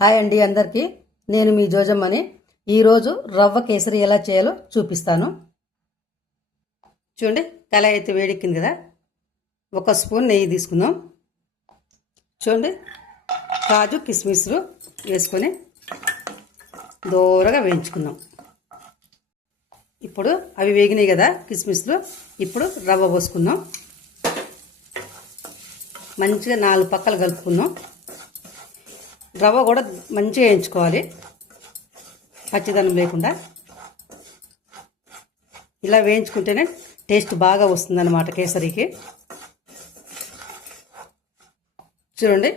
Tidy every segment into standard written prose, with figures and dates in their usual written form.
Hi అండి అందరికీ. నేను మీ జోజమ్మని. ఈరోజు రవ్వ కేసరి ఎలా చేయాలో చూపిస్తాను. చూడండి, కళాయి అయితే వేడెక్కింది కదా. 1 స్పూన్ నెయ్యి తీసుకుందాం. చూడండి, కాజు కిస్మిస్లు వేసుకొని దూరగా వేయించుకుందాం. ఇప్పుడు అవి వేగినాయి కదా కిస్మిస్లు. ఇప్పుడు రవ్వ పోసుకుందాం. మంచిగా 4 పక్కలు కలుపుకుందాం. రవ్వ కూడా మంచిగా వేయించుకోవాలి, పచ్చిదనం లేకుండా. ఇలా వేయించుకుంటేనే టేస్ట్ బాగా వస్తుందన్నమాట కేసరికి. చూడండి,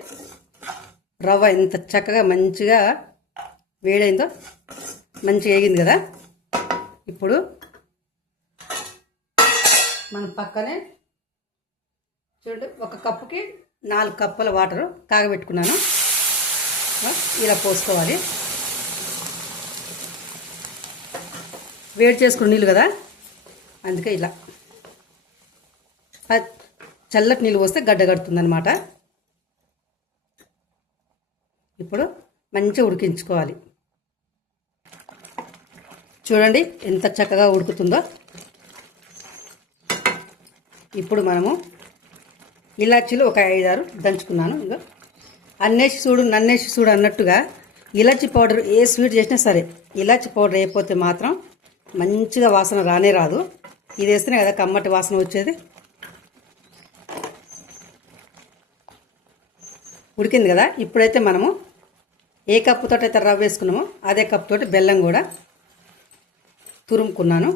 రవ్వ ఎంత చక్కగా మంచిగా వేడైందో, మంచిగా వేగింది కదా. ఇప్పుడు మనం పక్కనే చూడండి, 1 కప్పుకి 4 కప్పుల వాటర్ కాగబెట్టుకున్నాను. ఇలా పోసుకోవాలి. వేడి చేసుకున్న నీళ్ళు కదా, అందుకే ఇలా చల్లటి నీళ్ళు పోస్తే గడ్డ కడుతుందన్నమాట. ఇప్పుడు మంచిగా ఉడికించుకోవాలి. చూడండి ఎంత చక్కగా ఉడుకుతుందో. ఇప్పుడు మనము ఇలాచీలు ఒక 5-6 దంచుకున్నాను. ఇంకా అన్నేసి చూడు నన్నేసి చూడు అన్నట్టుగా ఇలాచి పౌడర్ ఏ స్వీట్ చేసినా సరే ఇలాచి పౌడర్ వేయకపోతే మాత్రం మంచిగా వాసన రానే రాదు. ఇది వేస్తేనే కదా కమ్మటి వాసన వచ్చేది. ఉడికింది కదా. ఇప్పుడైతే మనము ఏ కప్పుతో అయితే రవ్వ వేసుకున్నామో అదే కప్పుతో బెల్లం కూడా తురుముకున్నాను.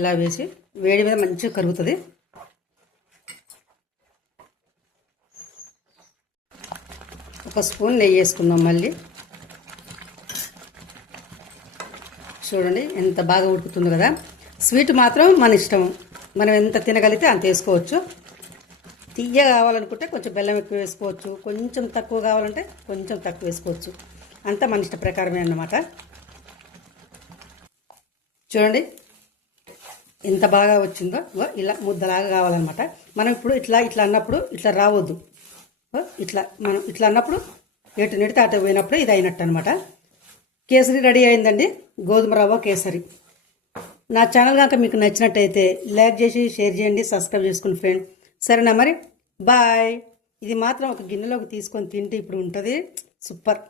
ఇలా వేసి వేడి మీద మంచిగా కరుగుతుంది. ఒక స్పూన్ నెయ్యి వేసుకుందాం మళ్ళీ. చూడండి ఎంత బాగా ఉడుకుతుంది కదా. స్వీట్ మాత్రం మన ఇష్టం, మనం ఎంత తినగలిగితే అంత వేసుకోవచ్చు. తీయ కావాలనుకుంటే కొంచెం బెల్లం ఎక్కువ వేసుకోవచ్చు, కొంచెం తక్కువ కావాలంటే కొంచెం తక్కువ వేసుకోవచ్చు. అంతా మన ఇష్ట ప్రకారమే అన్నమాట. చూడండి ఎంత బాగా వచ్చిందో. ఇలా ముద్దలాగా కావాలన్నమాట. మనం ఇప్పుడు ఇట్లా అన్నప్పుడు ఇట్లా రావద్దు. మనం ఇట్లా అన్నప్పుడు ఎటు నెడితే అటు పోయినప్పుడే ఇది అయినట్టు అనమాట. కేసరి రెడీ అయిందండి, గోధుమ రవ్వ కేసరి. నా ఛానల్ కనుక మీకు నచ్చినట్టయితే లైక్ చేసి షేర్ చేయండి, సబ్స్క్రైబ్ చేసుకుని ఫ్రెండ్. సరేనా మరి, బాయ్. ఇది మాత్రం ఒక గిన్నెలోకి తీసుకొని తింటే ఇప్పుడు ఉంటుంది సూపర్.